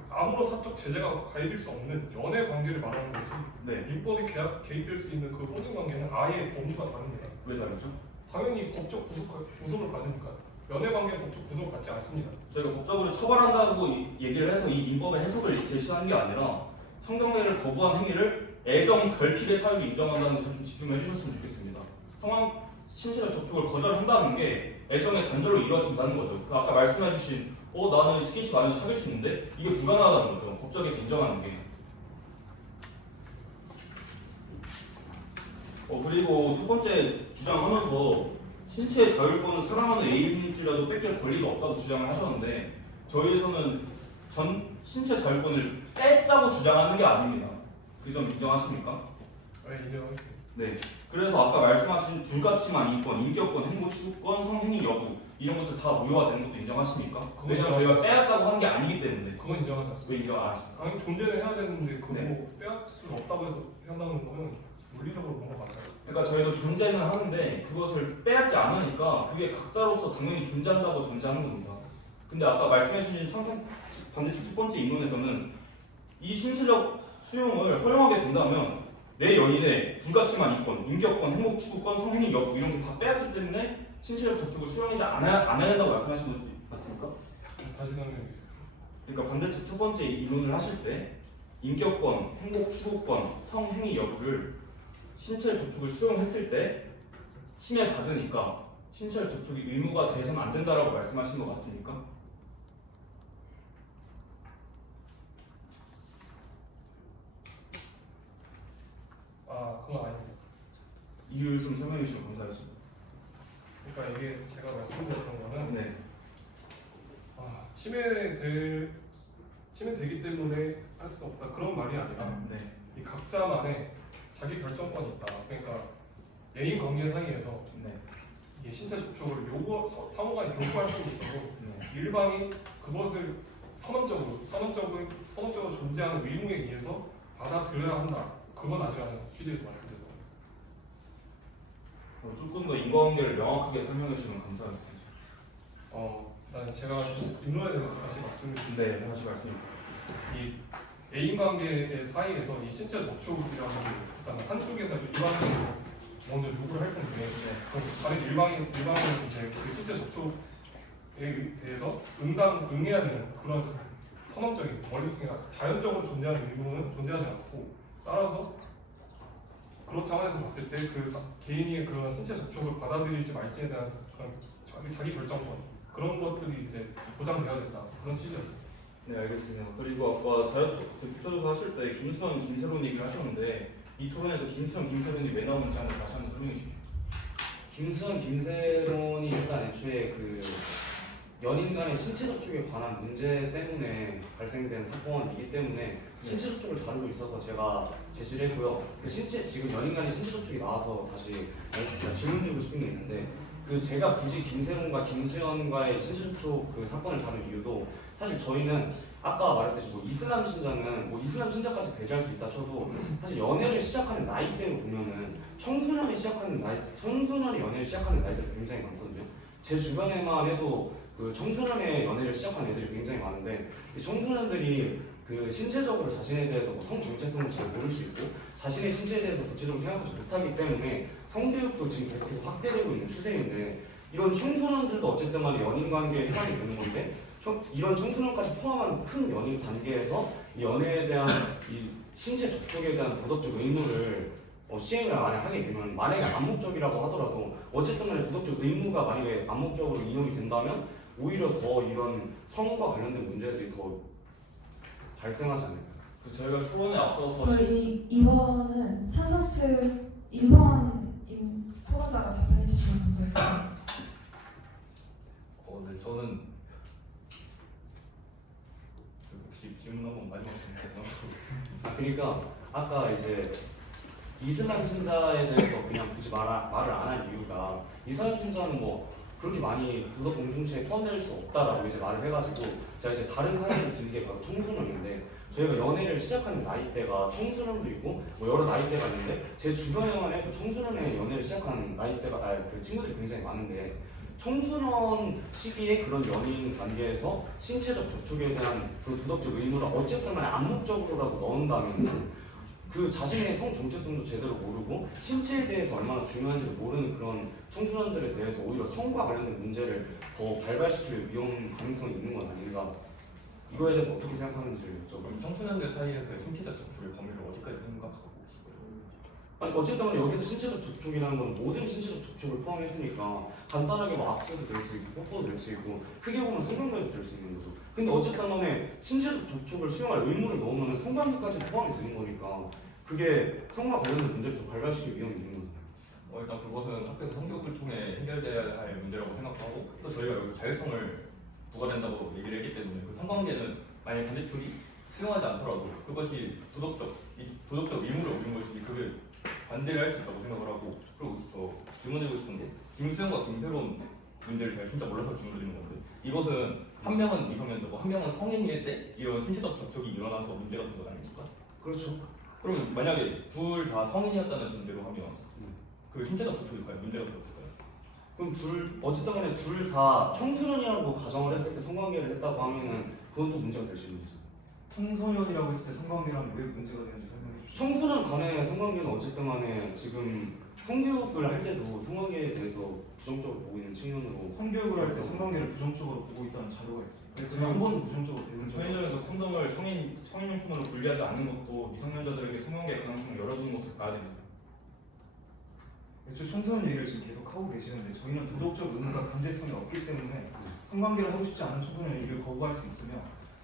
아무런 사적 제재가 가해질 수 없는 연애 관계를 말하는 거지. 네. 민법이 개입될 수 있는 그 혼인 관계는 아예 범주가 다릅니다. 왜 다르죠? 당연히 법적 구속을 받으니까 연애 관계는 법적 구속을 받지 않습니다. 저희가 법적으로 처벌한다고 얘기를 해서 이 민법의 해석을 제시하는 게 아니라 성관계를 거부한 행위를 애정, 결핍의 사유로 인정한다는 것을 좀 집중해 주셨으면 좋겠습니다. 신체적 접촉을 거절한다는 게 애정의 단절로 이루어진다는 거죠. 그 아까 말씀해 주신 나는 스킨십 아니면 사귈 수 있는데 이게 불가능하다는 거죠. 법적에서 인정하는 게. 그리고 첫 번째 주장하면서 신체의 자율권은 사랑하는 애인일지라도 뺏길 권리가 없다고 주장을 하셨는데 저희에서는 신체 자율권을 뺐다고 주장하는 게 아닙니다. 그 점 인정하십니까? 네, 인정하겠습니다. 네. 그래서 아까 말씀하신 불가침한 인권, 인격권, 행복 추구권, 성행위 여부 이런 것들 다 무효가 되는 것도 인정하십니까? 왜냐면 저희가 빼앗자고 한 게 아니기 때문에. 그건 인정하지 않습니다. 왜 인정 안 하십니까? 당연히 존재를 해야 되는데 그거 네. 빼앗을 수 없다고 해서 한다는 거는 물리적으로 뭔가 맞아요. 그러니까 저희도 존재는 하는데 그것을 빼앗지 않으니까 그게 각자로서 당연히 존재한다고 존재하는 겁니다. 근데 아까 말씀해주신 반대측 첫 번째 입론에서는 이 신체적 수용을 허용하게 된다면 내 연인의 불가침한 인권, 인격권, 행복 추구권, 성행위 여부 이런 게 다 빼앗기 때문에 신체적 접촉을 수용하지 않아야 된다고 말씀하신 거 맞습니까? 다시 설명해 주세요. 그러니까 반대측 첫 번째 입론을 하실 때 인격권, 행복 추구권, 성행위 여부를 신체적 접촉을 수용했을 때 침해받으니까 신체적 접촉이 의무가 돼서는 안 된다라고 말씀하신 것 같습니까? 그건 아닙니다. 이유를 좀 설명해 주시면 감사하겠습니다. 그러니까 이게 제가 말씀드렸던 거는 네. 침해되기 때문에 할 수 없다 그런 말이 아니라 네. 이 각자만의 자기 결정권이 있다. 그러니까 애인 관계 사이에서 네. 이 신체 접촉을 상호간에 요구할 수 있어도 네. 일방이 그것을 선언적으로 존재하는 의무에 의해서 받아들여야 한다. 그건 아니라는 취지에서 말씀드립니다. 조금 더 인과관계를 명확하게 설명해 주시면 감사하겠습니다. 제가 인론에 대해서 다시 말씀을 드리면 네, 다시 말씀해 주세요. 이 애인 관계 사이에서 이 신체 접촉이라는 게 일단 한쪽에서 일방적으로 먼저 요구를 할 텐데 그럼 다른 일방은 이제 그 신체 접촉에 대해서 응해야 되는 그런 선언적인 그러니까 자연적으로 존재하는 의무는 존재하지 않고 따라서 그런 차원에서 봤을 때 그 개인이 그런 신체 접촉을 받아들일지 말지에 대한 그런 자기 결정권 그런 것들이 이제 보장되어야 된다 그런 취지였어요. 네, 알겠습니다. 그리고 아까 자료조사 하실 때 김수현, 김세론 얘기를 하셨는데 이 토론에서 김수현, 김세론이 왜 나오는지 한번 다시 한번 설명해 주십시오. 김수현, 김세론이 일단 애초에 그 연인 간의 신체 접촉에 관한 문제 때문에 발생된 사건이기 때문에 신체 접촉을 다루고 있어서 제가 제시를 했고요. 그 지금 연인 간의 신체 접촉이 나와서 다시 질문 드리고 싶은 게 있는데 그 제가 굳이 김세론과 김수현과의 신체 접촉 그 사건을 다룬 이유도 사실 저희는 아까 말했듯이 뭐 이슬람 신자는 뭐 이슬람 신자까지 배제할 수 있다 쳐도 사실 연애를 시작하는 나이대로 보면은 청소년이 청소년의 연애를 시작하는 나이들이 굉장히 많거든요. 제 주변에만 해도 그 청소년의 연애를 시작하는 애들이 굉장히 많은데 이 청소년들이 그 신체적으로 자신에 대해서 뭐 성 정체성을 잘 모를 수 있고 자신의 신체에 대해서 구체적으로 생각하지 못하기 때문에 성교육도 지금 계속해서 확대되고 있는 추세인데 이런 청소년들도 어쨌든 간에 연인 관계에 해당이 되는 건데 이런 청소년까지 포함한 큰 연인 관계에서 이 연애에 대한 이 신체 접촉에 대한 도덕적 의무를 시행을 하게 되면 만약에 암묵적이라고 하더라도 어쨌든 간에 도덕적 의무가 만약에 암묵적으로 인용이 된다면 오히려 더 이런 성과 관련된 문제들이 더 발생하지 않을까요? 그 저희가 토론에 앞서서 저희 이번은 찬성 측 1번 토론자가 답변해 주시면 감사하겠습니다. 네, 저는 혹시 질문 한번 마지막에 그러니까 아까 이제 이슬람 신자에 대해서 그냥 굳이 말을 안 할 이유가 이슬람 신자는 뭐 그렇게 많이 도덕 공동체에 포함될 수 없다라고 이제 말을 해가지고 제가 이제 다른 사례를 든 게 바로 청소년인데 저희가 연애를 시작하는 나이대가 청소년도 있고 뭐 여러 나이대가 있는데 제 주변에만 해도 청소년의 연애를 시작하는 나이대가 그 친구들이 굉장히 많은데 청소년 시기에 그런 연인 관계에서 신체적 접촉에 대한 그 도덕적 의무를 어쨌든 간에 암묵적으로라도 넣은다면 그 자신의 성 정체성도 제대로 모르고 신체에 대해서 얼마나 중요한지를 모르는 그런 청소년들에 대해서 오히려 성과 관련된 문제를 더 발발시킬 위험 가능성이 있는 건 아닌가 이거에 대해서 어떻게 생각하는지를 여쭤봐요. 청소년들 사이에서의 신체적 접촉의 범위를 어디까지 생각하고 계시고요? 아니 어쨌든 간에 여기서 신체적 접촉이라는 건 모든 신체적 접촉을 포함했으니까 간단하게 뭐 악수도 될 수 있고 뽀뽀도 될 수 있고 크게 보면 성관계도 될 수 있는 거죠. 근데 어쨌든 간에 신체적 접촉을 수용할 의무를 넣으면 성관계까지 포함이 되는 거니까 그게 성과 관련된 문제를 더 발발시킬 위험이 있는 거죠. 일단 그것은 학교에서 성교육을 통해 해결돼야 할 문제라고 생각하고 또 저희가 여기서 자율성을 부과된다고 얘기를 했기 때문에 그 성관계는 만약 반대쪽이 수용하지 않더라도 그것이 도덕적 의무를 어긴 것이지 그게 반대를 할 수 있다고 생각을 하고 그리고 저 질문드리고 싶은 게 김수현과 김세론 문제를 제가 진짜 몰라서 질문드리는 건데 이것은 한 명은 미성년자고 한 명은 성인일 때 이런 신체적 접촉이 일어나서 문제가 된 건 아닙니까? 그렇죠. 그러면 만약에 둘 다 성인이었다는 전제로 하면 그 신체적 접촉이 과연 문제가 되었을까요? 그럼 어쨌든 간에 둘 다 청소년이라고 가정을 했을 때 성관계를 했다고 하면은 그건 또 문제가 될 수 있는 거죠. 청소년이라고 했을 때 성관계라면 왜 문제가 되는지 설명해 주시죠. 청소년 간의 성관계는 어쨌든 간에 지금 성교육을 할 때도 성관계에 대해서 부정적으로 보고 있는 측면으로 성교육을 할 때 성관계를 부정적으로 보고 있다는 자료가 있어요. 제가 한 번도 부정적으로 배운 적이 없어요. 편의점에서 콘돔을 성인용품으로 분리하지 않는 것도 미성년자들에게 성관계 가능성을 열어두는 것을 봐야 됩니다. 애초에 청소년 얘기를 지금 계속 하고 계시는데 저희는 도덕적 의무가 강제성이 없기 때문에 성관계를 하고 싶지 않은 청소년 얘기를 거부할 수 있으며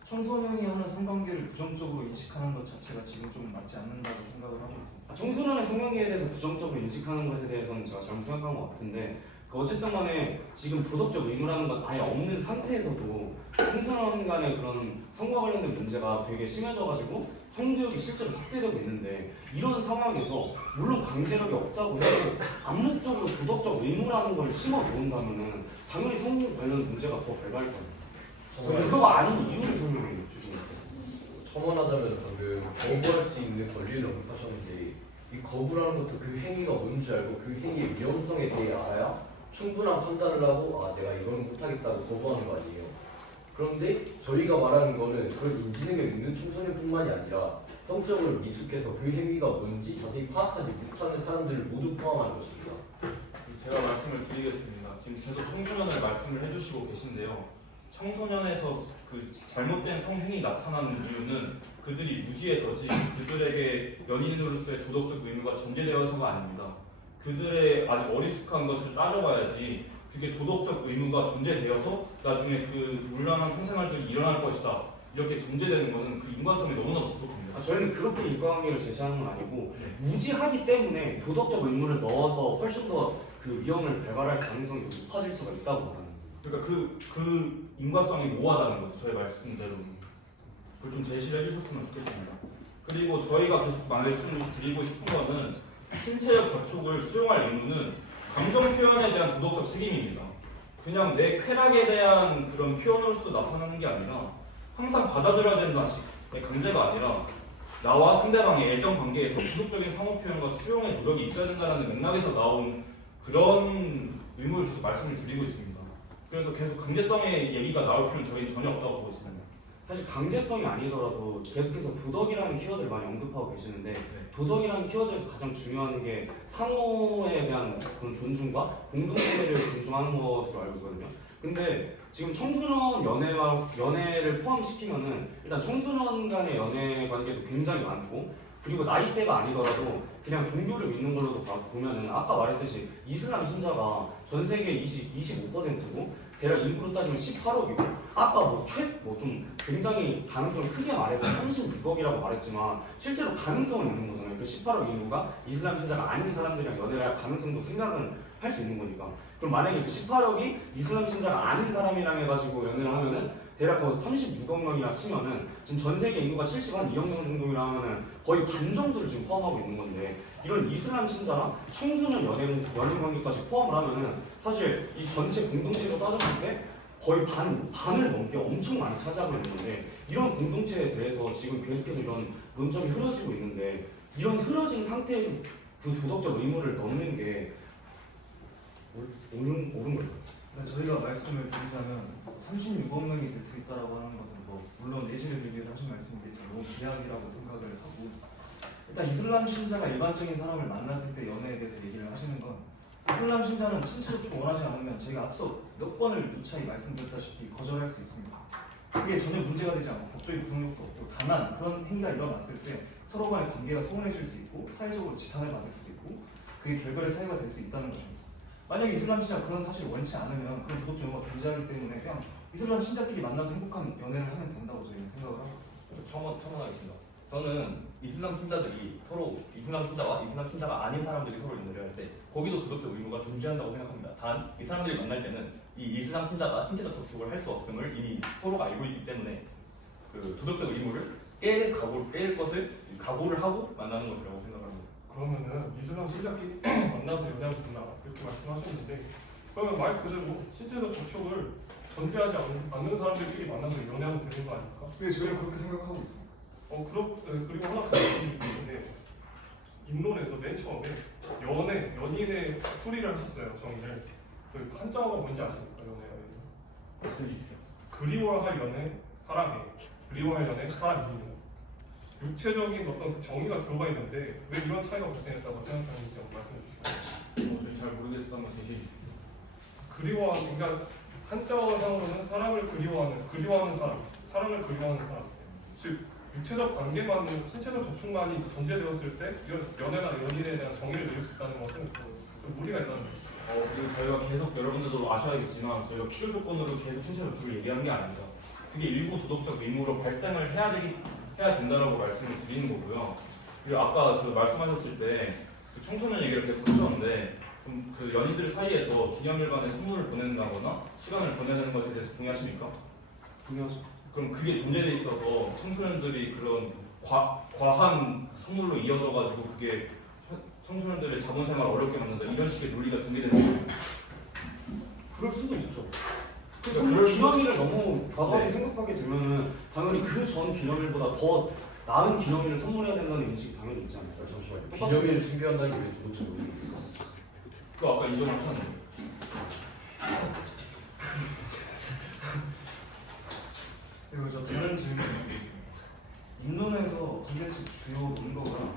청소년이 하는 성관계를 부정적으로 인식하는 것 자체가 지금 좀 맞지 않는다고 생각을 하고 있습니다. 청소년의 성관계에 대해서 부정적으로 인식하는 것에 대해서는 제가 잘못 생각한 것 같은데 어쨌든 간에 지금 도덕적 의무라는 건 아예 없는 상태에서도 청소년 간의 그런 성과 관련된 문제가 되게 심해져가지고 성교육이 실제로 확대되고 있는데 이런 상황에서 물론 강제력이 없다고 해도 암묵적으로 도덕적 의무라는 걸 심어 놓은다면은 당연히 성 관련 문제가 더 발발할 거예요. 그거가 아닌 이유를 설명해 주시면 돼요. 첨언하자면 방금 거부할 수 있는 권리를 언급하셨는데 이 거부라는 것도 그 행위가 뭔지 알고 그 행위의 위험성에 대해 알아야 충분한 판단을 하고 내가 이건 못하겠다고 거부하는 거 아니에요. 그런데 저희가 말하는 거는 그런 인지능력 있는 청소년뿐만이 아니라 성적으로 미숙해서 그 행위가 뭔지 자세히 파악하지 못하는 사람들을 모두 포함하는 것입니다. 제가 말씀을 드리겠습니다. 지금 계속 청소년을 말씀을 해주시고 계신데요. 청소년에서 그 잘못된 성행위 나타나는 이유는 그들이 무지해서지 그들에게 연인으로서의 도덕적 의무가 전제되어서가 아닙니다. 그들의 아직 어리숙한 것을 따져봐야지 그게 도덕적 의무가 전제되어서 나중에 그 물란한 성생활들이 일어날 것이다 이렇게 전제되는 것은 그 인과성이 너무나도 부족합니다. 저희는 그렇게 인과관계를 제시하는 건 아니고 네. 무지하기 때문에 도덕적 의무를 넣어서 훨씬 더 그 위험을 발발할 가능성이 더 높아질 수가 있다고 말하는 거예요. 그러니까 그 인과성이 모호하다는 거죠. 저희 말씀대로 그걸 좀 제시를 해주셨으면 좋겠습니다. 그리고 저희가 계속 말씀드리고 싶은 거는 신체적 접촉을 수용할 의무는 감정 표현에 대한 도덕적 책임입니다. 그냥 내 쾌락에 대한 그런 표현으로서 나타나는 게 아니라 항상 받아들여야 된다는 식의 강제가 아니라 나와 상대방의 애정 관계에서 지속적인 상호 표현과 수용의 노력이 있어야 된다는 맥락에서 나온 그런 의무를 계속 말씀을 드리고 있습니다. 그래서 계속 강제성의 얘기가 나올 필요는 저희는 전혀 없다고 보고 있습니다. 사실 강제성이 아니더라도 계속해서 도덕이라는 키워드를 많이 언급하고 계시는데 도덕이라는 키워드에서 가장 중요한 게 상호에 대한 그런 존중과 공동체를 존중하는 것으로 알고 있거든요. 근데 지금 청소년 연애를 포함시키면은 일단 청소년 간의 연애 관계도 굉장히 많고 그리고 나이대가 아니더라도 그냥 종교를 믿는 걸로도 보면은 아까 말했듯이 이슬람 신자가 전 세계 25%고 대략 인구로 따지면 18억이고 아까 좀 굉장히 가능성을 크게 말해서 36억이라고 말했지만 실제로 가능성은 있는 거잖아요. 그 18억 인구가 이슬람 신자가 아닌 사람들이랑 연애를 할 가능성도 생각은 할 수 있는 거니까. 그럼 만약에 그 18억이 이슬람 신자가 아닌 사람이랑 해가지고 연애를 하면은 대략 거의 36억 명이라 치면은 지금 전 세계 인구가 72억 명 정도이라 하면은 거의 반 정도를 지금 포함하고 있는 건데 이런 이슬람 신자랑 청소년 연인 관계까지 포함을 하면은 사실 이 전체 공동체로 따졌을 때 거의 반을 넘게 엄청 많이 차지하고 있는 건데 이런 공동체에 대해서 지금 계속해서 이런 논점이 흐려지고 있는데 이런 흐려진 상태에서 그 도덕적 의무를 넣는 게 옳은 거예요. 저희가 말씀을 드리자면 36억 명이 될 수 있다라고 하는 것은 물론 예시를 들기 위해서 하신 말씀이겠지만 너무 비약이라고 생각을 하고 일단 이슬람 신자가 일반적인 사람을 만났을 때 연애에 대해서 얘기를 하시는 건 이슬람 신자는 신체 접촉을 원하지 않으면 저희가 앞서 몇 번을 누차히 말씀드렸다시피 거절할 수 있습니다. 그게 전혀 문제가 되지 않고 법적인 구속력도 없고 다만 그런 행위가 일어났을 때 서로 간의 관계가 소원해질 수 있고 사회적으로 지탄을 받을 수도 있고 그게 결별의 사유가 될 수 있다는 것입니다. 만약에 이슬람 신자가 그런 사실을 원치 않으면 그런 도덕적 의무가 존재하기 때문에 그냥 이슬람 신자끼리 만나서 행복한 연애를 하면 된다고 저희는 생각을 하고 있습니다. 첨언하겠습니다. 저는 이슬람 신자들이 서로 이슬람 신자와 이슬람 신자가 아닌 사람들이 서로 연애를 할 때 거기도 도덕적 의무가 존재한다고 생각합니다. 단 이 사람들이 만날 때는 이 이슬람 신자가 신체적 접촉을 할 수 없음을 이미 서로가 알고 있기 때문에 그 도덕적 의무를 깰 것을 각오를 하고 만나는 것이라고 생각합니다. 그러면은 이슬람 신자끼리 만나서 연애하고 된다 이렇게 말씀하셨는데 그러면 말 그대로 신체적 접촉을 전제하지 않는 사람들끼리 만나서 연애하면 되는 거 아닙니까? 네, 저희는 그렇게 생각하고 있습니다. 그리고 하나 더 말씀드리는데 입론에서 맨 처음에 연인의 풀이를 하셨어요. 정의를. 그 한자어가 뭔지 아십니까? 연애는 말씀해 주십시오. 그리워할 연애, 사랑해. 그리워할 연애, 사랑입니다. 육체적인 어떤 그 정의가 들어가 있는데 왜 이런 차이가 발생했다고 생각하는지 한번 말씀해 주시죠. 저희 잘 모르겠어 한번 제시해 주십시오. 그러니까 한자어상으로는 사랑을 그리워하는 사람, 사랑을 그리워하는 사람. 즉 육체적 관계만은 신체적 접촉만이 전제되었을 때 연애나 연인에 대한 정의를 내릴 수 있다는 것은 좀 무리가 있다는 것이죠. 그리고 저희가 계속 여러분들도 아셔야겠지만 저희가 필요 조건으로 계속 신체 접촉을 얘기한 게 아닙니다. 그게 일부 도덕적 의무로 발생을 해야 된다라고 말씀을 드리는 거고요. 그리고 아까 그 말씀하셨을 때 그 청소년 얘기를 계속 하셨는데 그 연인들 사이에서 기념일 간에 선물을 보낸다거나 시간을 보내는 것에 대해서 동의하십니까? 동의하죠. 그럼 그게 존재돼 있어서 청소년들이 그런 과한 선물로 이어져가지고 그게 청소년들의 자본생활을 어렵게 만든다 이런 식의 논리가 존재되는 거예요. 그럴 수도 있죠. 그러니까 그래서 기념일을 너무 과도하게 네. 생각하게 되면은 당연히 그 전 기념일보다 더 나은 기념일을 선물해야 된다는 인식이 당연히 있지 않을까요? 잠시만요. 기념일을 챙겨한다는 게 왜 도대체 의미입니까? 그거 아까 인정하셨는데. 그리고 저 다른 질문 드리겠습니다. 입론에서 컨텐츠 주요 논거가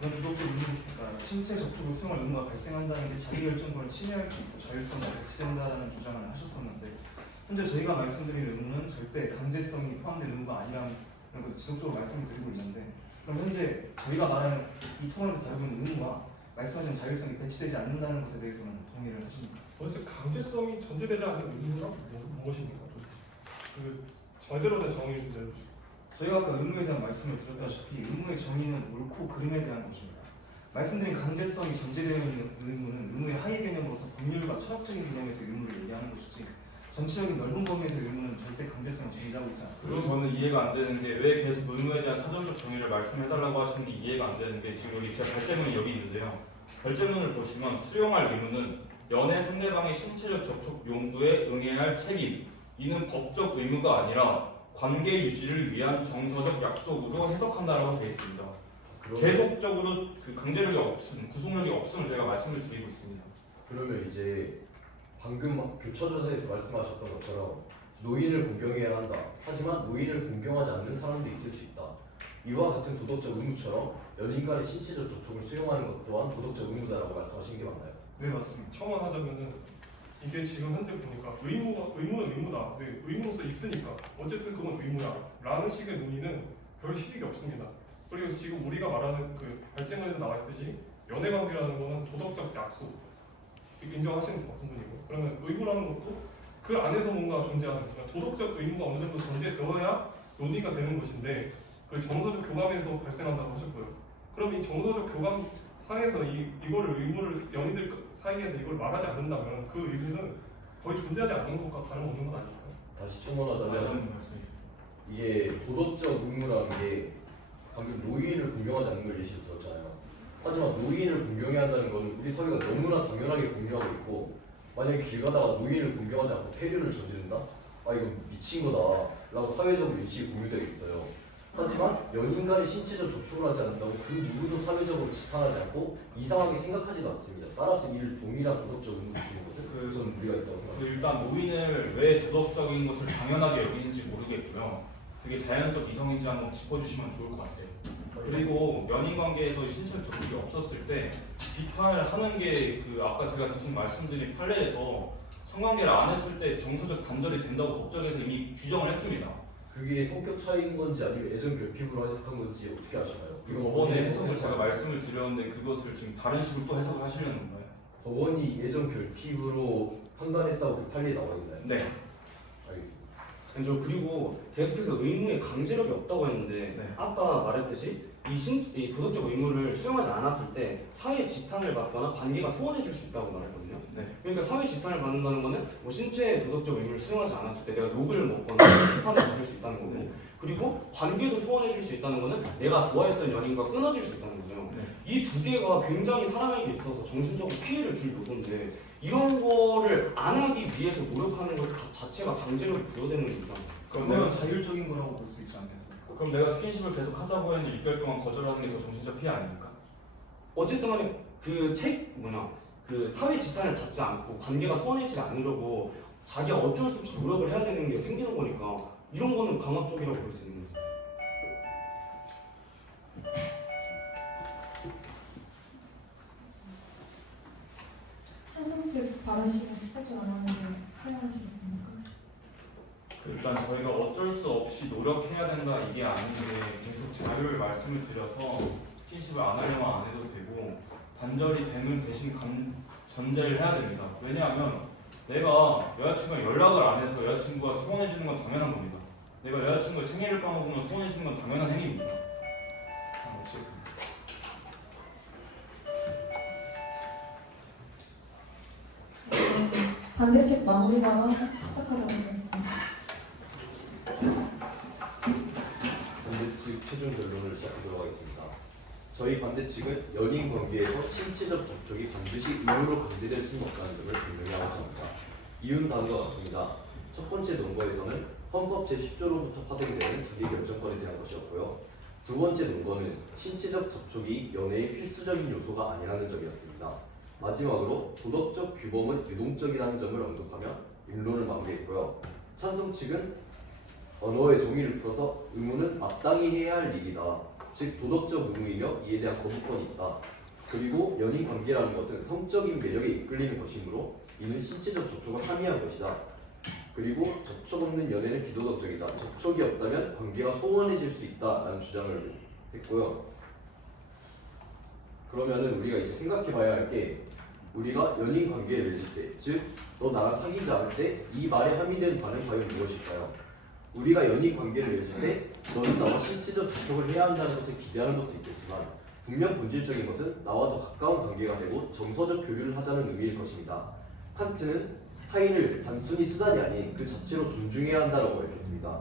이런 도덕적 의무, 그러니까 신체 접촉을 수용할 의무가 발생한다는 게 자기결정권을 침해할 수 있고 자율성이 배치된다라는 주장을 하셨었는데 현재 저희가 말씀드릴 의무는 절대 강제성이 포함된 의무가 아니라는 것을 지속적으로 말씀을 드리고 있는데 그럼 현재 저희가 말하는 이 토론에서 다루고 있는 의무와 말씀하신 자율성이 배치되지 않는다는 것에 대해서는 동의를 하십니까? 도대체 강제성이 전제되지 않는 의무가 무엇입니까? 그 제대로 된 정의를 내주시죠. 저희가 아까 의무에 대한 말씀을 드렸다시피 의무의 정의는 옳고 그름에 대한 것입니다. 말씀드린 강제성이 전제되어 있는 의무는 의무의 하위 개념으로서 법률과 철학적인 개념에서 의무를 얘기하는 것이지 전체적인 넓은 범위에서 의무는 절대 강제성을 정의하고 있지 않습니다. 그리고 저는 이해가 안 되는 게 왜 계속 의무에 대한 사전적 정의를 말씀해달라고 하시는데 이해가 안 되는 게 지금 여기 제 발제문이 여기 있는데요. 발제문을 보시면 수용할 의무는 연애 상대방의 신체적 접촉 요구에 응해야 할 책임 이는 법적 의무가 아니라 관계 유지를 위한 정서적 약속으로 해석한다라고 되어 있습니다. 계속적으로 그 강제력이 없음, 구속력이 없음을 저희가 말씀을 드리고 있습니다. 그러면 이제 방금 교처조사에서 말씀하셨던 것처럼 노인을 공경해야 한다. 하지만 노인을 공경하지 않는 사람도 있을 수 있다. 이와 같은 도덕적 의무처럼 연인 간의 신체적 접촉을 수용하는 것 또한 도덕적 의무다라고 말씀하신 게 맞나요? 네, 맞습니다. 첨언하자면은 이게 지금 현재 보니까 의무는 의무다. 네, 의무로서 있으니까 어쨌든 그건 의무야. 라는 식의 논의는 별 실익이 없습니다. 그리고 지금 우리가 말하는 그 발제문에도 나와 있듯이 연애관계라는 거는 도덕적 약속 인정하시는 부분이고 그러면 의무라는 것도 그 안에서 뭔가 존재하는 그러니까 도덕적 의무가 어느 정도 존재되어야 논의가 되는 것인데 그 정서적 교감에서 발생한다고 하셨고요. 그럼 이 정서적 교감 상에서 이거를 의무를 연인들 사이에서 이걸 말하지 않는다면 그 의무는 거의 존재하지 않는 것과 다름없는 건 아닐까요? 다시 첨언하자면 저는 말씀해 주시죠. 이게 도덕적 의무라는 게 방금 노인을 공경하지 않는 걸 예시로 들었잖아요. 하지만 노인을 공경해야 한다는 건 우리 사회가 너무나 당연하게 공경하고 있고 만약에 길 가다가 노인을 공경하지 않고 폐륜을 저지른다? 아 이건 미친 거다 라고 사회적으로 인식이 공유되어 있어요. 하지만 연인 간의 신체적 접촉을 하지 않는다고 그 누구도 사회적으로 지탄하지 않고 이상하게 생각하지도 않습니다. 따라서 이를 동일한 도덕적 의무를 주는 것은 저는 무리가 있다고 생각합니다. 일단 노인을 왜 도덕적인 것을 당연하게 여기는지 모르겠고요. 그게 자연적 이성인지 한번 짚어주시면 좋을 것 같아요. 그리고 연인 관계에서 신체적 접촉이 없었을 때 비판을 하는 게 그 아까 제가 계속 말씀드린 판례에서 성관계를 안 했을 때 정서적 단절이 된다고 법정에서 이미 규정을 했습니다. 그게 성격 차이인 건지 아니면 애정 결핍으로 해석한 건지 어떻게 아시나요? 그 법원의 해석을 제가 말씀을 드렸는데 그것을 지금 다른 식으로 또 해석을 하시려는 건가요? 법원이 애정 결핍으로 판단했다고 그 판례에 나와 있나요? 네. 알겠습니다. 저 그리고 계속해서 의무에 강제력이 없다고 했는데 네. 아까 말했듯이 이 도덕적 의무를 수용하지 않았을 때 사회 지탄을 받거나 관계가 소원해질 수 있다고 말했거든요. 네. 그러니까 사회 지탄을 받는다는 거는 뭐 신체 도덕적 의무를 수용하지 않았을 때 내가 욕을 먹거나 비판을 받을 수 있다는 거고 그리고 관계도 소원해질 수 있다는 거는 내가 좋아했던 연인과 끊어질 수 있다는 거죠. 네. 이 두 개가 굉장히 사람에게 있어서 정신적으로 피해를 줄 요소인데 이런 거를 안 하기 위해서 노력하는 것 자체가 강제력이 부여되는 거잖아요. 그럼 그건 내가 자율적인 거라고 볼 수 있지 않겠습니까? 그럼 내가 스킨십을 계속 하자고 했는데 6개월 동안 거절하는 게 더 정신적 피해 아닙니까? 어쨌든 간에 그 사회 지탄을 받지 않고 관계가 소원해지지 않으려고 자기가 어쩔 수 없이 노력을 해야 되는 게 생기는 거니까 이런 거는 강압적이라고 볼 수 있는 거죠. 찬성 측 발언시간 18초 남았는데 사용하시겠습니까? 일단 저희가 어쩔 수 없이 노력해야 된다 이게 아닌데 계속 자료를 말씀을 드려서 스킨십을 안 하려면 안 해도 되고 단절이 되는 대신 전제를 해야 됩니다. 왜냐하면 내가 여자친구랑 연락을 안 해서 여자친구가 소원해지는 건 당연한 겁니다. 내가 여자친구의 생일을 까먹으면 소원해지는 건 당연한 행위입니다. 마치겠습니다. 반대측 마무리 발언 시작하도록 하겠습니다. 반대측 최종 결론을 시작하도록 하겠습니다. 저희 반대측은 연인 관계에서 신체적 접촉이 반드시 의무로 강제될 수는 없다는 점을 분명히 하고 합니다. 이유는 다음과 같습니다. 첫 번째 논거에서는 헌법 제10조로부터 파생이 되는 자기결정권에 대한 것이었고요. 두 번째 논거는 신체적 접촉이 연애의 필수적인 요소가 아니라는 점이었습니다. 마지막으로 도덕적 규범은 유동적이라는 점을 언급하며 입론을 마무리했고요. 찬성 측은 언어의 정의를 풀어서 의무는 마땅히 해야 할 일이다. 즉 도덕적 의무이며 이에 대한 거부권이 있다. 그리고 연인 관계라는 것은 성적인 매력에 이끌리는 것이므로 이는 신체적 접촉을 함의한 것이다. 그리고 접촉 없는 연애는 비도덕적이다. 접촉이 없다면 관계가 소원해질 수 있다라는 주장을 했고요. 그러면은 우리가 이제 생각해봐야 할 게 우리가 연인 관계를 맺을 때, 즉 너 나랑 사귀지 않을 때 이 말에 함의되는 반응이 과연 무엇일까요? 우리가 연인 관계를 맺을 때 너는 나와 신체적 접촉을 해야 한다는 것을 기대하는 것도 있겠지만 분명 본질적인 것은 나와 더 가까운 관계가 되고 정서적 교류를 하자는 의미일 것입니다. 칸트는 타인을 단순히 수단이 아닌 그 자체로 존중해야 한다고 밝혔습니다.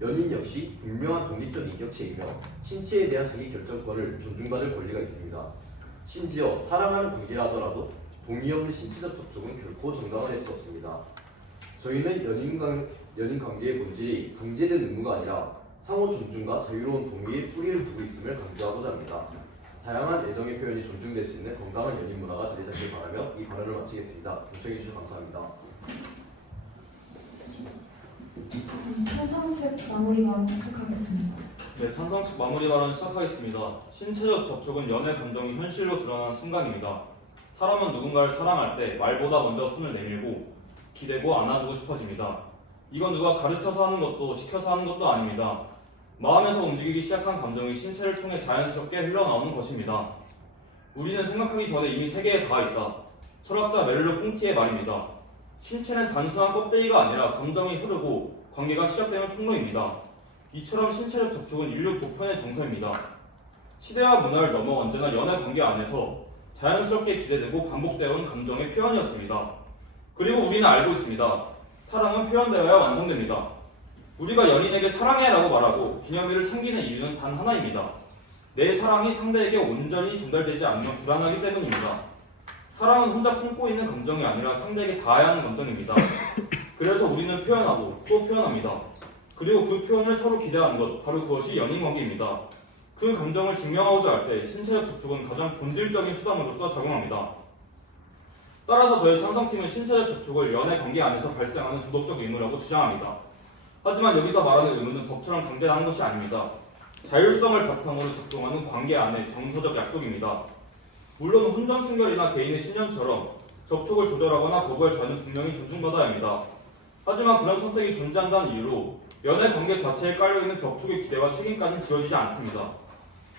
연인 역시 분명한 독립적 인격체이며 신체에 대한 자기 결정권을 존중받을 권리가 있습니다. 심지어 사랑하는 관계라 하더라도 동의 없는 신체적 접촉은 결코 정당화될 수 없습니다. 저희는 연인 관계의 본질이 강제된 의무가 아니라 상호 존중과 자유로운 동의에 뿌리를 두고 있음을 강조하고자 합니다. 다양한 애정의 표현이 존중될 수 있는 건강한 연인 문화가 자리 잡길 바라며 이 발언을 마치겠습니다. 경청해 주셔서 감사합니다. 찬성책 마무리 발언 부탁하겠습니다. 네, 찬성측 마무리 발언 시작하겠습니다. 신체적 접촉은 연애 감정이 현실로 드러나는 순간입니다. 사람은 누군가를 사랑할 때 말보다 먼저 손을 내밀고 기대고 안아주고 싶어집니다. 이건 누가 가르쳐서 하는 것도 시켜서 하는 것도 아닙니다. 마음에서 움직이기 시작한 감정이 신체를 통해 자연스럽게 흘러나오는 것입니다. 우리는 생각하기 전에 이미 세계에 닿아 있다. 철학자 멜로 퐁티의 말입니다. 신체는 단순한 껍데기가 아니라 감정이 흐르고 관계가 시작되는 통로입니다. 이처럼 신체적 접촉은 인류 보편의 정서입니다. 시대와 문화를 넘어 언제나 연애 관계 안에서 자연스럽게 기대되고 반복되어온 감정의 표현이었습니다. 그리고 우리는 알고 있습니다. 사랑은 표현되어야 완성됩니다. 우리가 연인에게 사랑해라고 말하고 기념일을 챙기는 이유는 단 하나입니다. 내 사랑이 상대에게 온전히 전달되지 않으면 불안하기 때문입니다. 사랑은 혼자 품고 있는 감정이 아니라 상대에게 닿아야 하는 감정입니다. 그래서 우리는 표현하고 또 표현합니다. 그리고 그 표현을 서로 기대하는 것, 바로 그것이 연인관계입니다. 그 감정을 증명하고자 할 때 신체적 접촉은 가장 본질적인 수단으로서 작용합니다. 따라서 저희 찬성팀은 신체적 접촉을 연애관계 안에서 발생하는 도덕적 의무라고 주장합니다. 하지만 여기서 말하는 의무는 법처럼 강제하는 것이 아닙니다. 자율성을 바탕으로 작동하는 관계 안의 정서적 약속입니다. 물론 혼전순결이나 개인의 신념처럼 접촉을 조절하거나 거부할 자유는 분명히 존중받아야 합니다. 하지만 그런 선택이 존재한다는 이유로 연애 관계 자체에 깔려있는 접촉의 기대와 책임까지는 지워지지 않습니다.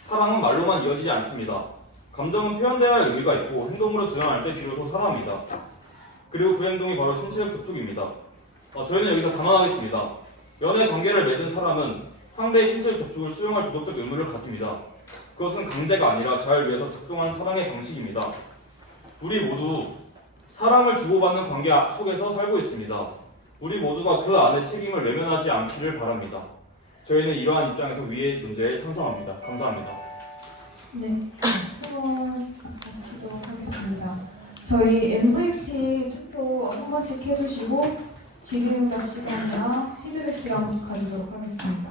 사랑은 말로만 이어지지 않습니다. 감정은 표현되어야 할 의미가 있고 행동으로 드러날 때 비로소 사랑합니다. 그리고 그 행동이 바로 신체적 접촉입니다. 저희는 여기서 단언하겠습니다. 연애 관계를 맺은 사람은 상대의 신체적 접촉을 수용할 도덕적 의무를 가집니다. 그것은 강제가 아니라 자유를 위해서 작동하는 사랑의 방식입니다. 우리 모두 사랑을 주고받는 관계 속에서 살고 있습니다. 우리 모두가 그 안에 책임을 외면하지 않기를 바랍니다. 저희는 이러한 입장에서 위의 문제에 찬성합니다. 감사합니다. 네, 토론 마치도록 하겠습니다. 저희 MVP 투표 한 번씩 해주시고 질의응답 시간이나 피드백 시간 가지도록 하겠습니다.